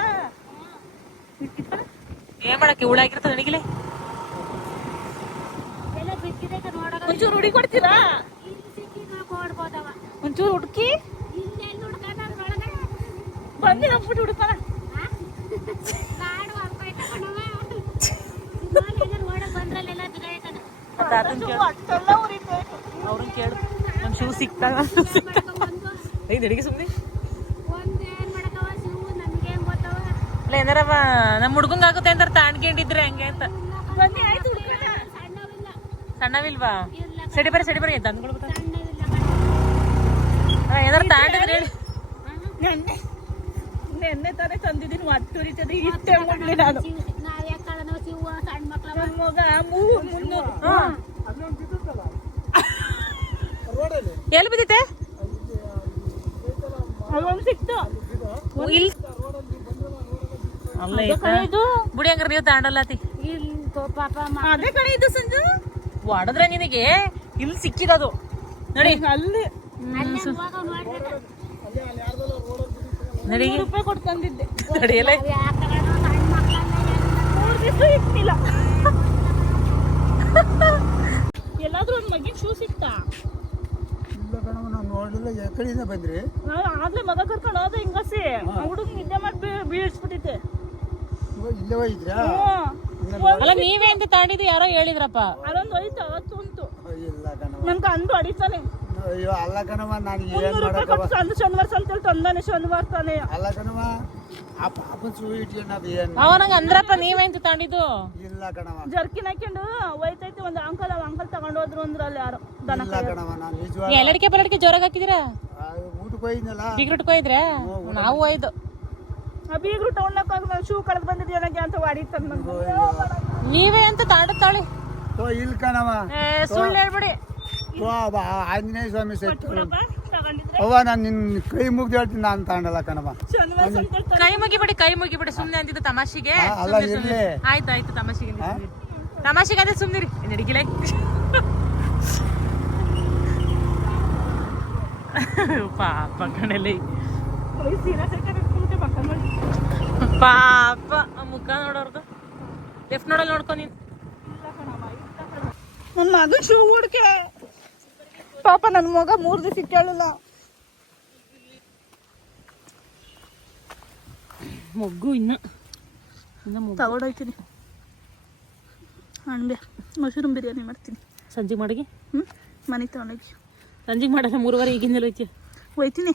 ಏನ್ ಮಾಡಕ್ಕೆ ಉಳಾಗಿರ್ತದೆ ನನಗಿಲೆ ಒಂಚೂರು ಹುಡಿ ಕೊಡ್ತೀರಾ? ಒಂಚೂರು ಹುಡುಕಿ. ಬಂದು ಹೋಗ್ಬಿಟ್ಟು ಹುಡುಕೋಣ. ತಾತನ್ ಕೇಳು ಅವ್ರನ್ನ ಕೇಳು. ನಮ್ಮ ಶೂ ಸಿಕ್ತಾ ಐದು ಹಿಡಿಗೆ ಸುಮ್ಮನೆ ಇಲ್ಲ ಏನಾರವ ನಮ್ಮ ಹುಡ್ಗಂಗ್ ಆಗುತ್ತೆ ಅಂತಾರೆ ತಾಣ್ಕೊಂಡಿದ್ರೆ ಹಂಗೆ ಅಂತ. ಸಣ್ಣವಿಲ್ವಾ? ಸಡಿ ಬರ್ರಿ ಸಡಿ ಬರ್ರಿ. ತಂದ್ಕೊಳ್ಬಿಟ್ಟು ಏನಾರ ತಾಂಡಿದ್ರೆ ಹೇಳಿ. ನೆನ್ನೆ ತಾನೇ ತಂದಿದ್ದೀನಿ ಮತ್ತೆ ನಾನು. ಎಲ್ಲಿ ಬಿದ್ದೈತೆ? ಸಿಕ್ತು. ಇಲ್ಲಿ ಅಲ್ಲ ಅದೇ ಕಣೆ ಇದು. ಬುಡಿ ಹಂಗಾರ ನೀವು ತಾಂಡಲ್ಲತಿ ಅದೇ ಕಣೆ ಇದು ಸಂಜು. ಹೊಡೆದ್ರೆ ನಿನಗೆ ಇಲ್ಲಿ ಸಿಕ್ಕಿದದು ನೋಡಿ. ಅಲ್ಲಿ. ನಡಿ. ರೂಪಾಯಿ ಕೊಟ್ಟು ತಂದಿದ್ದೆ. ನಡಿಯಲ್ಲ ಮೂರು ದಿವಸ ಇಟ್ಟಿಲ್ಲ. ಎಲ್ಲಾದ್ರೂ ಒಂದು ಮಗಿನ ಶೂ ಸಿಕ್ತಾ ಇಲ್ಲ ಕಣವ ನಾವು ನೋಡಲಿಲ್ಲ. ಎಕಡೆಯಿಂದ ಬಂದ್ರಿ? ನಾನು ಆಗ್ಲೇ ಮಗ ಕರ್ಕೊಂಡು ಹೋದೆ ಹಿಂಗಸಿ. ಹುಡುಗ ನಿದ್ದೆ ಮಾಡಿ ಬೀಳಿಸ್ಬಿಟ್ಟಿದ್ದೆ. ಇಲ್ಲೇ ಹೋಗಿದ್ರಾ? ಅಲ್ಲ ನೀವೇ ಅಂತ ತಾಂಡಿದ್ದು ಯಾರೋ ಹೇಳಿದ್ರಪ್ಪ. ಅದೊಂದು ಹೋಯ್ತು ಅವತ್ತು ಉಂಟು. ಇಲ್ಲ ಕಣವ ನನ್ಗೆ ಅಂದು ಹೊಡಿತಾನೆ ಅಯ್ಯೋ ಅಲ್ಲ ಕಣವ ನಾನು ಏನು ಮಾಡಕ್ಕವ? ಸಂದು ಶನಿವಾರ ಸಂತೇಳಿ ತಂದಾನೆ ಶನಿವಾರ ತಾನೆ. ಅಲ್ಲ ಕಣವ ಆ ಪಾಪನ್ ಸೂ ಇಟ್ಕೊಂಡು ಅದು ಏನ್? ಅವನಂಗ ಅಂದ್ರಪ್ಪ ನೀವೇ ಅಂತ ತಾಂಡಿದ್ದು? ಇಲ್ಲ ಕಣವ ಜರ್ಕಿನ್ ಹಾಕೊಂಡು ಹೋಯ್ತೈತೆ ಒಂದು ಅಂಕಲ್ ಅವ ಅಂಕಲ್ ತಗೊಂಡು ಹೋದ್ರು ಅಂದ್ರಲ್ಲಿ ಯಾರು? ದನ ಇಲ್ಲ ಕಣವ ನಾನು ನಿಜವಾಗಿ ಎಲ್ಲಡಿಕೆ ಬಲ್ಲಡಿಕೆ ಜೋರಾಗಿ ಹಾಕಿದಿರಾ? ಊಟಕ್ಕೆ ಹೋಗಿದ್ನಲ್ಲ ಬೀಗ್ರುಟ್ಕೋ ಇದ್ರೆ ನಾವು ಒಯ್ದು. ಆ ಬೀಗ್ರು ಟೌನ್ಲಕ್ ನಾನು ಶೂ ಕಳೆದು ಬಂದಿದ್ದೆ ನನಗೆ ಅಂತ ಹೊಡಿತಾನೆ ನಂಗೆ ನೀವೇ ಅಂತ ತಾಂಡತ್ತಾಳಿ ತೋ ಇಲ್ಲ ಕಣವ ಏ ಸುಳ್ಳು ಹೇಳ್ಬಿಡಿ. ಆಂಜನೇಯ ಸ್ವಾಮಿ ತಗೊಂಡಿದ್ರೆ? ಅವ್ವ ನಾನು ನಿನ್ನ ಕೈ ಮುಗ್ದು ಹೇಳ್ತೀನಿ ನಾನು ತಗೊಂಡಲ್ಲ ಕಣವ ಕೈ ಮುಗಿಬಿಡಿ ಕೈ ಮುಗಿಬಿಡಿ ಸುಮ್ನೆ ಅಂದಿದ್ದು ತಮಾಷೆಗೆ. ಅಲ್ಲ. ಇರ್ಲಿ. ಆಯ್ತು ಆಯ್ತು ತಮಾಷೆಗೆ. ತಮಾಷೆಗೆ ಅದೇ ಸುಮ್ನಿರಿ ನಡಿಗಿಲೆ. ಪಾಪ ಕಣಲಿ ಪಾಪ ಮುಖ ನೋಡೋರ್ದು. ಲೆಫ್ಟ್ ನೋಡಲ್ ನೋಡ್ಕೊ ನೀನ್. ನನ್ನ ಮಗನ ಶೂ ಹುಡ್ಕೆ ಪಾಪ ನನ್ನ ಮಗ ಮೂರು ದಿವಸ ಕೇಳಲ್ಲ ಮೊಗ್ಗು ಇನ್ನ. ತಗೊಂಡೋಗ್ತೀನಿ ಅಣ್ಬೆ ಮಶ್ರೂಮ್ ಬಿರಿಯಾನಿ ಮಾಡ್ತೀನಿ. ಸಂಜೆ ಮಾಡಿಗೆ ಹ್ಞೂ ಮನೆಗೆ ತಗೊಂಡೋಗಿ. ಸಂಜೆಗೆ ಮಾಡಲ್ಲ ಮೂರುವರೆ ಈಗಿಂದಲೂ ಐತಿ ಹೋಯ್ತೀನಿ.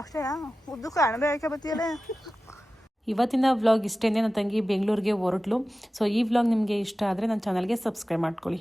ಅಷ್ಟೇ ಉದ್ದಕ್ಕೂ ಅಣಬೆ ಹಾಕಿ ಬತ್ತೀಯಲ್ಲ? ಇವತ್ತಿನ ವ್ಲಾಗ್ ಇಷ್ಟೇನೆ ನನ್ನ ತಂಗಿ ಬೆಂಗಳೂರಿಗೆ ಹೊರಟ್ಲು. ಸೊ ಈ ವ್ಲಾಗ್ ನಿಮಗೆ ಇಷ್ಟ ಆದರೆ ನನ್ನ ಚಾನಲ್ಗೆ ಸಬ್ಸ್ಕ್ರೈಬ್ ಮಾಡ್ಕೊಳ್ಳಿ.